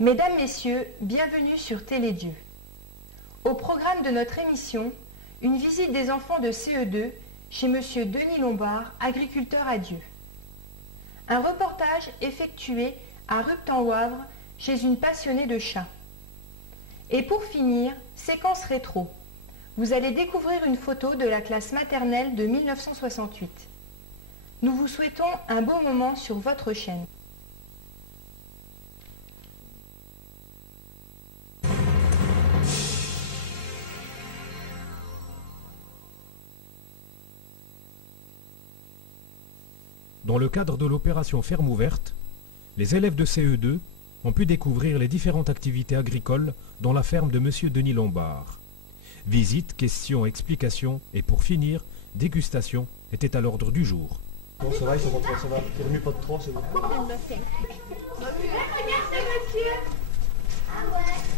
Mesdames, Messieurs, bienvenue sur Télédieu. Au programme de notre émission, une visite des enfants de CE2 chez M. Denis Lombard, agriculteur à Dieu. Un reportage effectué à Ruptan-Wavre chez une passionnée de chats. Et pour finir, séquence rétro. Vous allez découvrir une photo de la classe maternelle de 1968. Nous vous souhaitons un beau moment sur votre chaîne. Dans le cadre de l'opération Ferme ouverte, les élèves de CE2 ont pu découvrir les différentes activités agricoles dans la ferme de M. Denis Lombard. Visite, questions, explications et pour finir, dégustation étaient à l'ordre du jour. Bon, ça va, ils sont contents, ça va. Il remue pas de trop, c'est bon.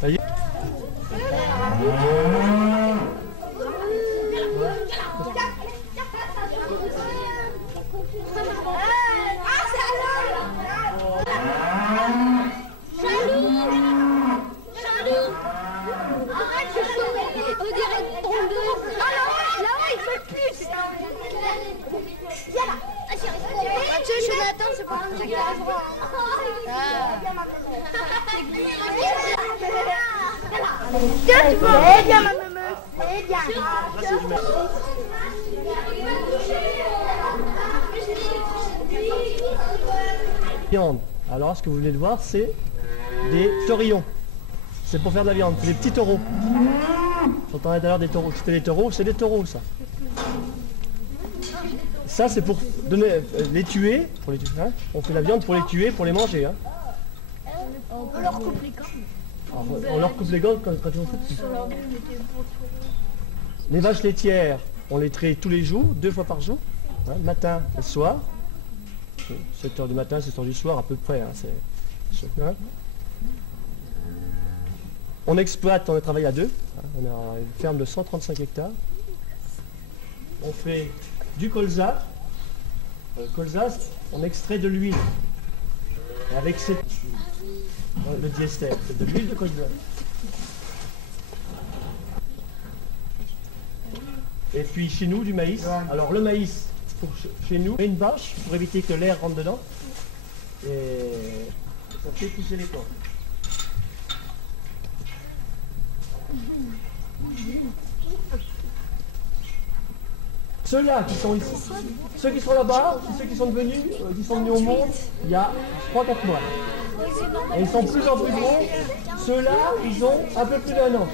Ça y est. Viande. Alors, ce que vous venez de voir, c'est des taurillons. C'est pour faire de la viande, c'est des petits taureaux. J'entendais tout à l'heure des taureaux. C'était des taureaux, c'est des taureaux, ça. Ça, c'est pour donner, les tuer, hein. On fait la viande pour les tuer, pour les manger. Hein. On leur coupe les cornes. On leur coupe les cornes quand ils vont petits. Les vaches laitières, on les traite tous les jours, 2 fois par jour, hein, le matin et le soir. 7h du matin, 7h du soir à peu près. Hein, hein. On exploite, on travaille à 2. Hein, on a une ferme de 135 hectares. On fait du colza. Le colza, on extrait de l'huile. Avec le diester, c'est de l'huile de colza. Et puis chez nous, du maïs. Alors le maïs, pour chez nous, une bâche pour éviter que l'air rentre dedans. Et ça fait pousser les corps. Ceux-là qui sont ici, ceux qui sont là-bas, c'est ceux qui sont venus au monde il y a 3-4 mois. Et ils sont de plus en plus gros. Ceux-là, ils ont un peu plus d'1 an.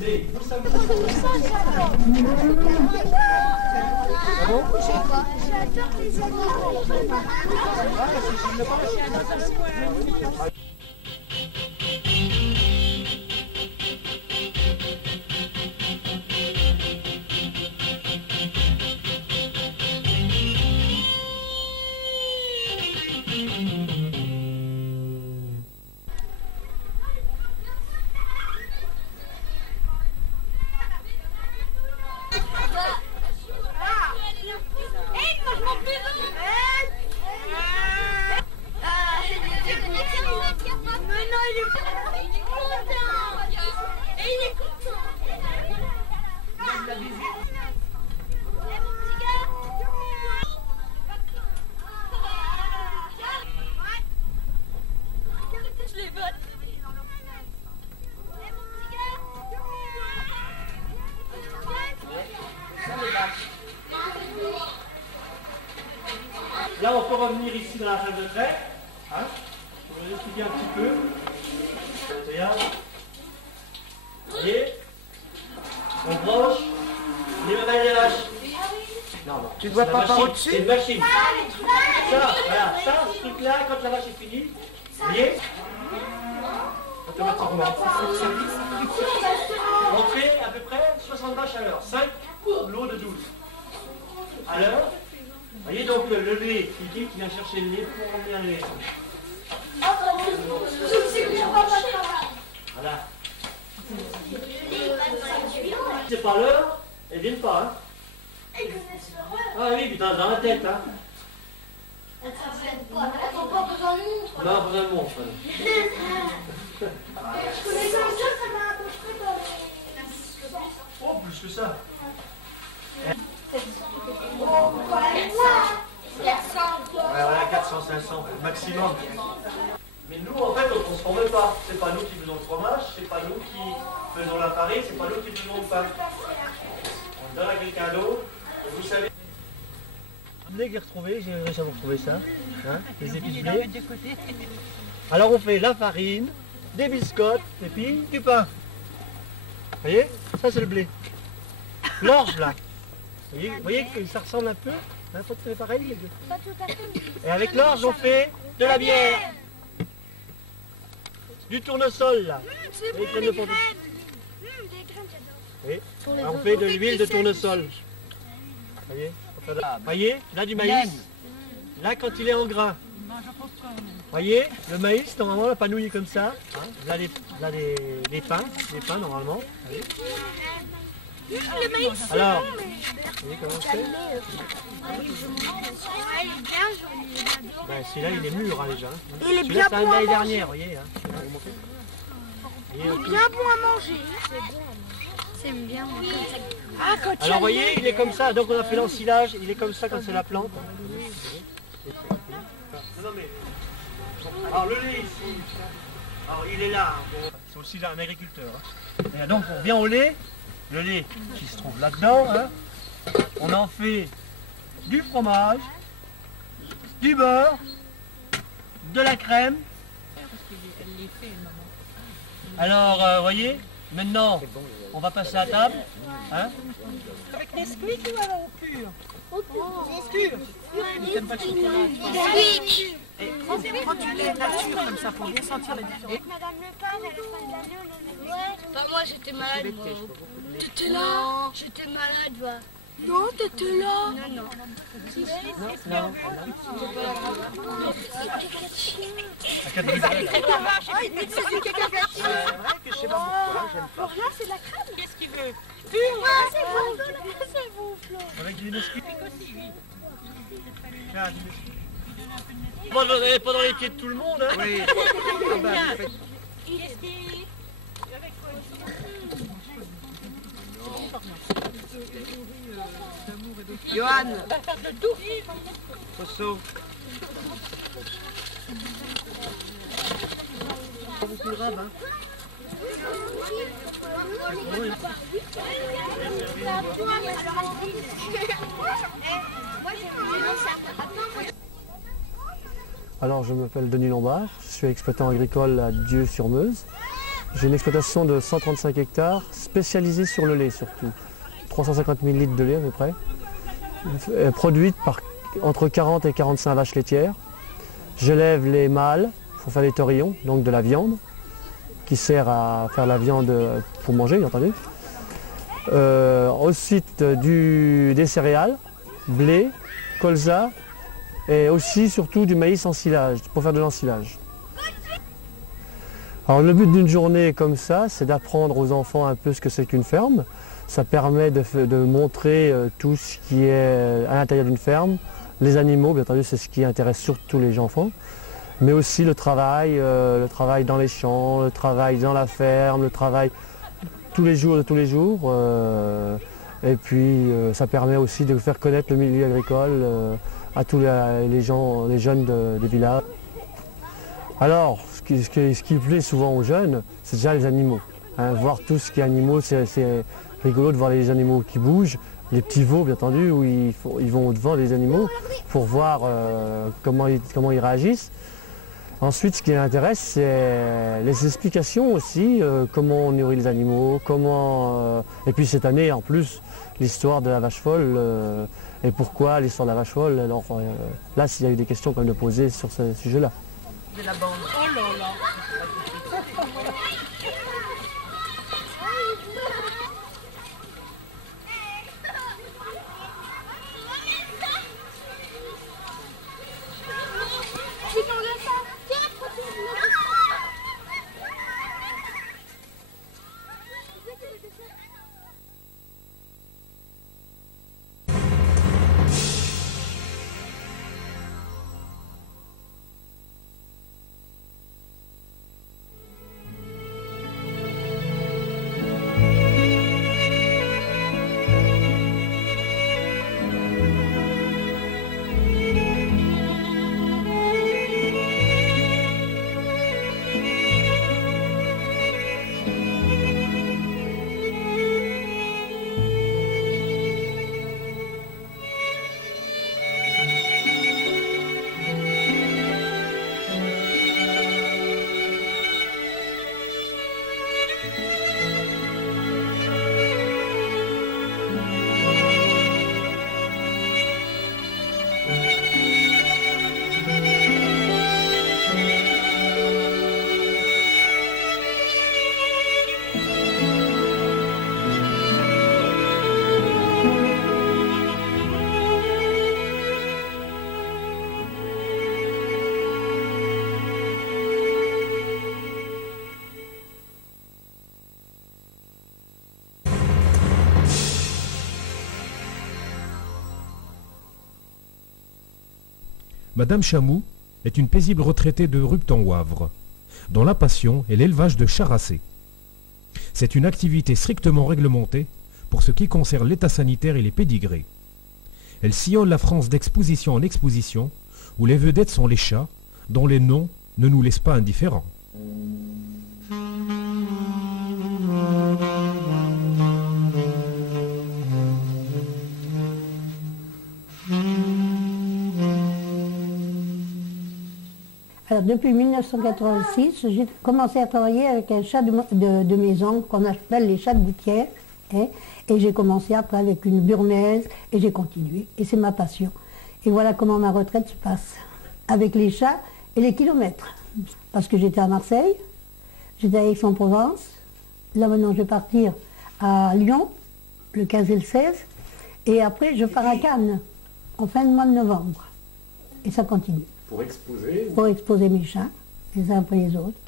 Mais vous savez Ah bon? J'adore les animaux. Là, on peut revenir ici dans la salle de trait. Hein, pour vous expliquer un petit peu. Regarde. Vous voyez, on broche Tu dois pas par au-dessus? C'est une machine. Ça, voilà, ça, ce truc-là, quand la vache est finie, voyez, automatiquement. On fait à peu près 60 vaches à l'heure, 5 lots de 12 à l'heure. Vous voyez donc le lait qui vient chercher le lait pour emmener un lait. Voilà. C'est pas l'heure, elles viennent pas. Hein. Ah oui, putain, dans la tête. Hein. Elles n'ont pas besoin de montre. Non, pas besoin de montre. Je connais ça, ça m'a à peu près dans les... Oh, plus que ça. Oh, voilà, 400. Ouais, voilà, 400, 500, maximum. Mais nous, en fait, on ne transforme pas. C'est pas nous qui faisons le fromage, c'est pas nous qui faisons la farine, c'est pas nous qui faisons le pain. On donne à quelqu'un d'autre. Vous savez. Dès que j'ai retrouvé, j'ai réussi à vous retrouver ça. Hein, les épices blés. Alors on fait la farine, des biscottes et puis du pain. Vous voyez, ça c'est le blé. L'orge là. Vous voyez que ça ressemble un peu, hein, c'est pareil les deux. Pas tout à fait. Et avec l'orge on fait de la bière. Du tournesol là. C'est bon, bon, les des graines. graines. Des graines, j'adore. Oui. Alors, on fait de l'huile de tournesol. Vous voyez, là du maïs. Là quand il est en grain. Vous voyez, le maïs normalement la panouille comme ça. Hein. Là les pains normalement. Voyez. Le maïs, c'est Alors, bon, mais... vous voyez comment c'est? Elle est bien jolie, j'adore. Ben, celui-là il est mûr hein, déjà. Il est Celui-là bien c'est bon un à de l'année manger. dernière, vous voyez. Hein. Vous montrer. Il est bien bon à manger. C'est bien bon comme ça. Ah, quand tu Alors vous voyez, il est comme ça, donc on a fait l'ensilage, il est comme ça quand c'est la plante. Non mais, alors le lait ici, alors il est là, hein. C'est aussi là un agriculteur. Hein. Et donc on vient au lait, le lait qui se trouve là-dedans, hein. On en fait du fromage, du beurre, de la crème. Alors vous voyez, maintenant on va passer à table. Hein. Avec Nesquik ou alors au pur? Au pur. T'aimes pas le chocolat? Et quand tu lèves nature comme ça pour bien sentir la différence. Madame Lepage, elle a pas d'année, on en a... Ouais. Bah, moi j'étais malade. T'étais là? J'étais malade, va. Non, t'étais là? Non, non. Ah, il dit que c'est du caca de chien. C'est vrai que je sais pas pourquoi, j'aime pas. Là, c'est de la crème. Qu'est-ce qu'il veut? Ah, c'est bon, c'est bon, Flo. Avec du Nesquik. Aussi, oui. Tiens, du Nesquik. Pas dans les pieds de tout le monde, hein. Oui. Avec quoi? Johan, On va faire de tout. Cosso. Pas beaucoup de rab, hein. Alors je m'appelle Denis Lombard, je suis exploitant agricole à Dieu-sur-Meuse. J'ai une exploitation de 135 hectares spécialisée sur le lait surtout. 350 000 litres de lait à peu près, produite par entre 40 et 45 vaches laitières. J'élève les mâles pour faire des taurillons, donc de la viande, qui sert à faire la viande pour manger, bien entendu. Ensuite des céréales, blé, colza et aussi surtout du maïs ensilage, pour faire de l'ensilage. Alors le but d'une journée comme ça, c'est d'apprendre aux enfants un peu ce que c'est qu'une ferme. Ça permet de montrer tout ce qui est à l'intérieur d'une ferme, les animaux, bien entendu, c'est ce qui intéresse surtout les enfants, mais aussi le travail dans les champs, le travail dans la ferme, le travail tous les jours de tous les jours. Et puis ça permet aussi de faire connaître le milieu agricole à tous les jeunes des villages. Alors, ce qui plaît souvent aux jeunes, c'est déjà les animaux. Hein, voir tout ce qui est animaux, c'est rigolo de voir les animaux qui bougent, les petits veaux bien entendu, où ils vont au-devant des animaux pour voir comment ils réagissent. Ensuite, ce qui m'intéresse, c'est les explications aussi, comment on nourrit les animaux, et puis cette année, en plus, l'histoire de la vache folle, et pourquoi l'histoire de la vache folle. Alors là, s'il y a eu des questions qu'on me poser sur ce sujet-là. De la bande. Oh là là. Madame Chamou est une paisible retraitée de Ruptan-Wavre, dont la passion est l'élevage de characés. C'est une activité strictement réglementée pour ce qui concerne l'état sanitaire et les pédigrés. Elle sillonne la France d'exposition en exposition, où les vedettes sont les chats, dont les noms ne nous laissent pas indifférents. Alors, depuis 1986, j'ai commencé à travailler avec un chat de maison qu'on appelle les chats de gouttière. Et j'ai commencé après avec une burnaise et j'ai continué. Et c'est ma passion. Et voilà comment ma retraite se passe. Avec les chats et les kilomètres. Parce que j'étais à Marseille, j'étais à Aix-en-Provence. Là maintenant je vais partir à Lyon, le 15 et le 16. Et après je pars à Cannes, en fin de mois de novembre. Et ça continue. Pour exposer? Pour exposer mes chats, les uns après les autres,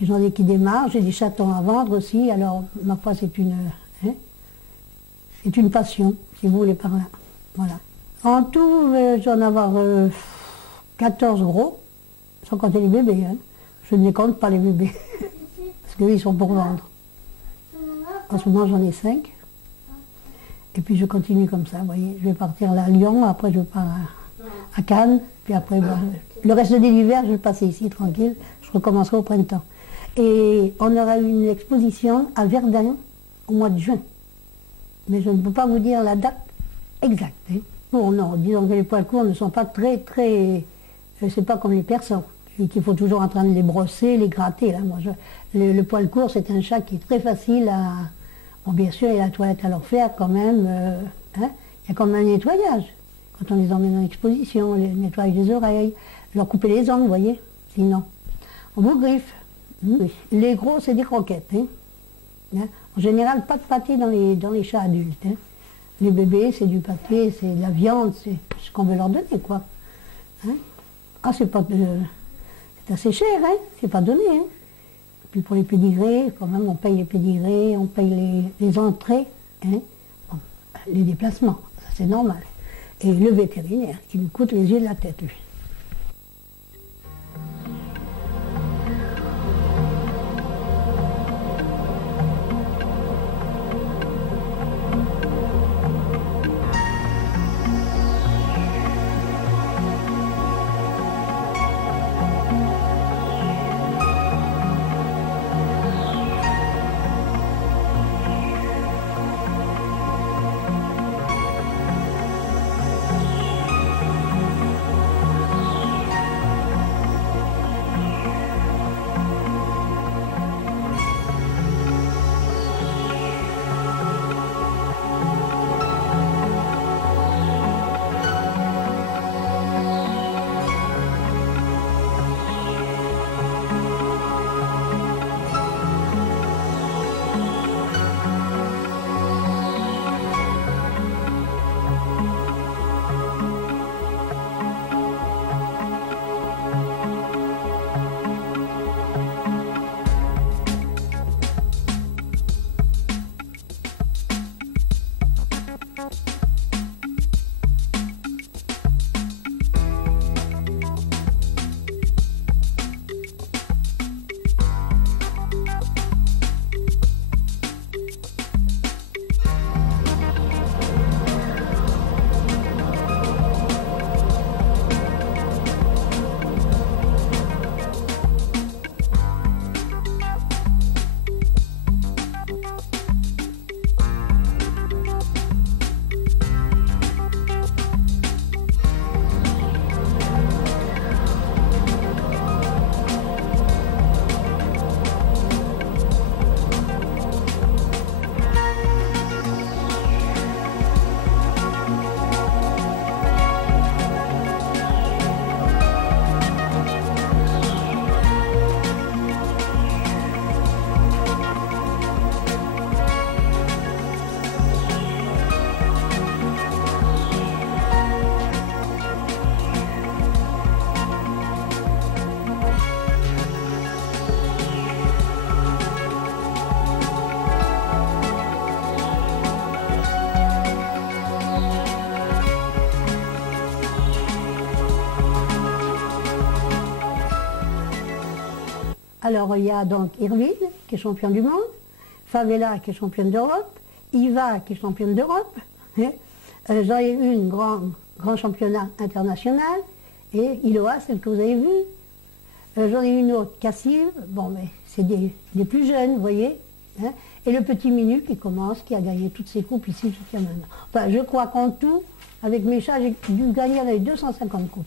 j'en ai qui démarrent. J'ai des chatons à vendre aussi, alors ma foi c'est une passion, si vous voulez par là. Voilà. En tout, je dois en avoir 14 gros, sans compter les bébés. Hein. Je ne les compte pas les bébés, parce qu'eux ils sont pour vendre. En ce moment j'en ai 5. Et puis je continue comme ça, vous voyez. Je vais partir là à Lyon, après je pars à Cannes, puis après le reste de l'hiver je vais le passer ici tranquille, je recommencerai au printemps. Et on aura eu une exposition à Verdun au mois de juin. Mais je ne peux pas vous dire la date exacte. Hein. Bon, non, disons que les poils courts ne sont pas très... c'est pas comme les persans, qu'il faut toujours en train de les brosser, les gratter. Là. Moi, le poil court, c'est un chat qui est très facile à... Bon, bien sûr, il y a la toilette à leur faire quand même. Hein. Il y a quand même un nettoyage. Quand on les emmène en exposition, le nettoyage des oreilles, leur couper les ongles, vous voyez. Sinon, on vous griffe. Les gros, c'est des croquettes. Hein. En général, pas de pâté dans les chats adultes. Hein. Les bébés, c'est du pâté, c'est de la viande, c'est ce qu'on veut leur donner, quoi. Hein. Ah, c'est assez cher, hein. C'est pas donné. Hein. Et puis pour les pédigrés, quand même, on paye les pédigrés, on paye les entrées, hein. Bon, les déplacements, ça c'est normal. Et le vétérinaire, qui nous coûte les yeux de la tête, lui. Alors il y a donc Irvine, qui est champion du monde, Favela, qui est championne d'Europe, Iva, qui est championne d'Europe. J'en ai eu une grand championnat international, et Iloa, celle que vous avez vue. J'en ai une autre, Cassive, bon mais c'est des plus jeunes, vous voyez. Hein. Et le petit Minu qui commence, qui a gagné toutes ses coupes ici jusqu'à maintenant. Enfin, je crois qu'en tout, avec mes chats, j'ai dû gagner avec 250 coupes.